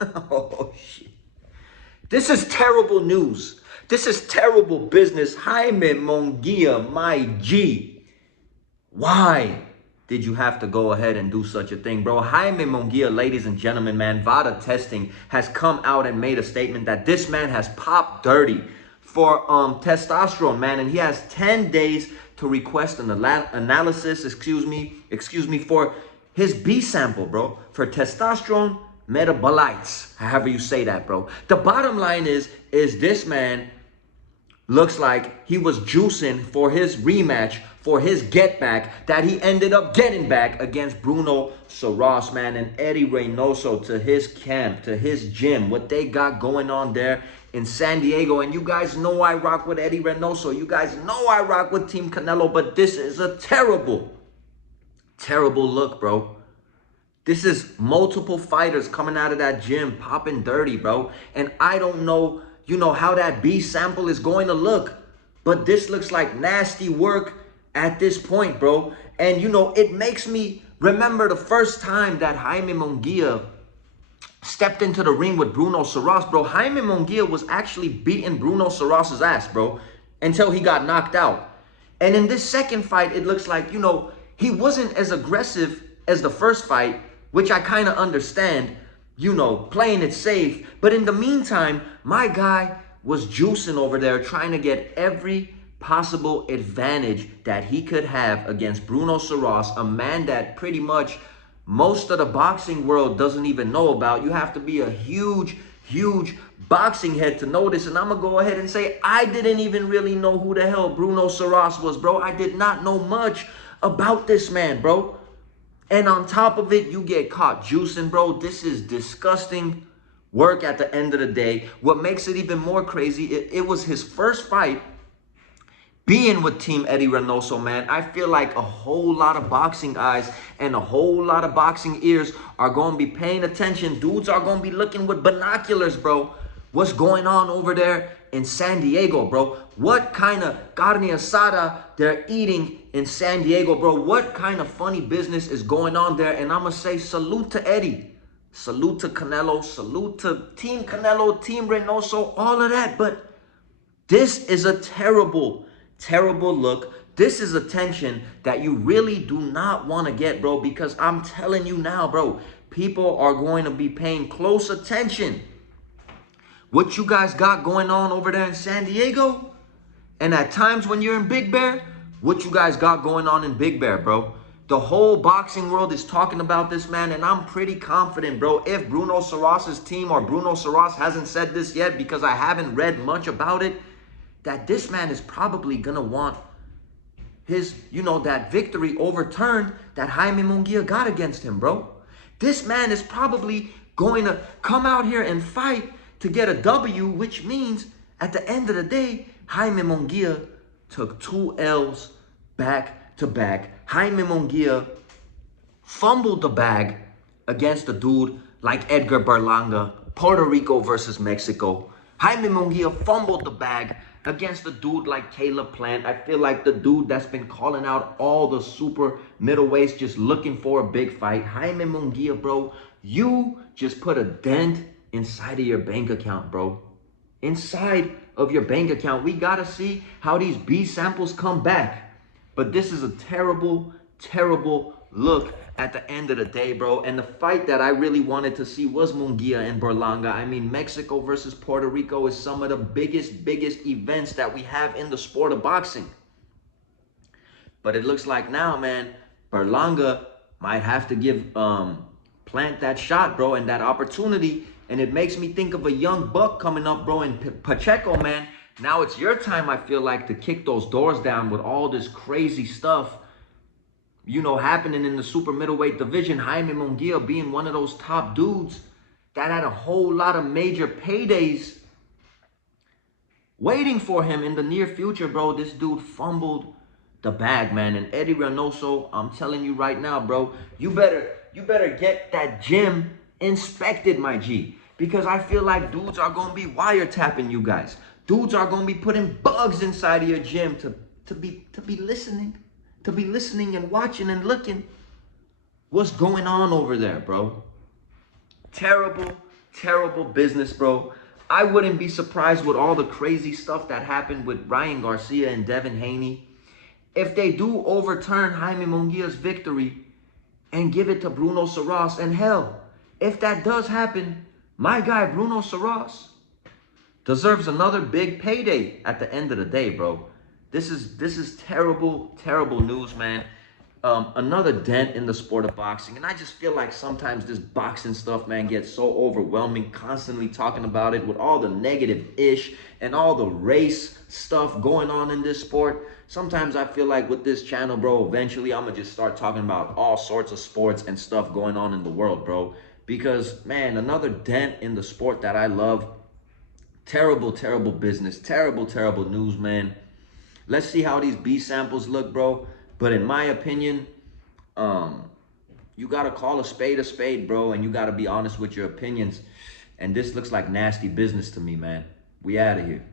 Oh, shit. This is terrible news. This is terrible business. Jaime Munguia, my G. Why did you have to go ahead and do such a thing, bro? Jaime Munguia, ladies and gentlemen, man, VADA testing has come out and made a statement that this man has popped dirty for testosterone, man, and he has 10 days to request an analysis, excuse me, for his B sample, bro, for testosterone metabolites, however you say that, bro. The bottom line is this man looks like he was juicing for his rematch, for his get back that he ended up getting back against Bruno Soros, man, and Eddie Reynoso, to his camp, to his gym, what they got going on there in San Diego. And you guys know I rock with Eddie Reynoso. You guys know I rock with Team Canelo, but this is a terrible, terrible look, bro. This is multiple fighters coming out of that gym popping dirty, bro. And I don't know, how that B sample is going to look. But this looks like nasty work at this point, bro. And, it makes me remember the first time that Jaime Munguia stepped into the ring with Bruno Soros, bro. Jaime Munguia was actually beating Bruno Soros' ass, bro, until he got knocked out. And in this second fight, it looks like, he wasn't as aggressive as the first fight, which I kind of understand, playing it safe. But in the meantime, my guy was juicing over there, trying to get every possible advantage that he could have against Bruno Soros, a man that pretty much most of the boxing world doesn't even know about. You have to be a huge, huge boxing head to know this. And I'm going to go ahead and say, I didn't even really know who the hell Bruno Soros was, bro. I did not know much about this man, bro. And on top of it, you get caught juicing, bro. This is disgusting work at the end of the day. What makes it even more crazy, it was his first fight being with Team Eddie Reynoso, man. I feel like a whole lot of boxing eyes and a whole lot of boxing ears are going to be paying attention. Dudes are going to be looking with binoculars, bro. What's going on over there in San Diego, bro? What kind of carne asada they're eating in San Diego, bro? What kind of funny business is going on there? And I'm going to say salute to Eddie. Salute to Canelo. Salute to Team Canelo, Team Reynoso, all of that. But this is a terrible, terrible look. This is attention that you really do not want to get, bro, because I'm telling you now, bro, people are going to be paying close attention. What you guys got going on over there in San Diego, and at times when you're in Big Bear, what you guys got going on in Big Bear, bro. The whole boxing world is talking about this, man, and I'm pretty confident, bro, if Bruno Soros' team or Bruno Soros hasn't said this yet because I haven't read much about it, that this man is probably going to want his, that victory overturned that Jaime Munguia got against him, bro. This man is probably going to come out here and fight to get a W, which means at the end of the day, Jaime Munguia took 2 L's back to back. Jaime Munguia fumbled the bag against a dude like Edgar Berlanga, Puerto Rico versus Mexico. Jaime Munguia fumbled the bag against a dude like Caleb Plant. I feel like the dude that's been calling out all the super middleweights just looking for a big fight. Jaime Munguia, bro, you just put a dent inside of your bank account, bro. Inside of your bank account. We got to see how these B samples come back. But this is a terrible, terrible look at the end of the day, bro. And the fight that I really wanted to see was Munguia and Berlanga. I mean, Mexico versus Puerto Rico is some of the biggest events that we have in the sport of boxing. But it looks like now, man, Berlanga might have to give Plant that shot, bro, and that opportunity. And it makes me think of a young buck coming up, bro, and Pacheco, man. Now it's your time, I feel like, to kick those doors down with all this crazy stuff, happening in the super middleweight division. Jaime Munguia being one of those top dudes that had a whole lot of major paydays waiting for him in the near future, bro. This dude fumbled the bag, man. And Eddie Reynoso, I'm telling you right now, bro, you better get that gym inspected, my G, because I feel like dudes are going to be wiretapping you guys. Dudes are going to be putting bugs inside of your gym to be listening and watching and looking what's going on over there, bro. Terrible, Terrible business, bro. I wouldn't be surprised with all the crazy stuff that happened with Ryan Garcia and Devin Haney. If they do overturn Jaime Munguia's victory and give it to Bruno Saras, and hell, if that does happen, my guy Bruno Saras deserves another big payday at the end of the day, bro. This is terrible, terrible news, man. Another dent in the sport of boxing. And I just feel like sometimes this boxing stuff, man, gets so overwhelming, constantly talking about it with all the negative ish and all the race stuff going on in this sport. Sometimes I feel like with this channel, bro, eventually I'm gonna just start talking about all sorts of sports and stuff going on in the world, bro. Because, man, another dent in the sport that I love. Terrible, terrible business. Terrible, terrible news, man. Let's see how these B samples look, bro. But in my opinion, you got to call a spade, bro. And you got to be honest with your opinions. And this looks like nasty business to me, man. We out of here.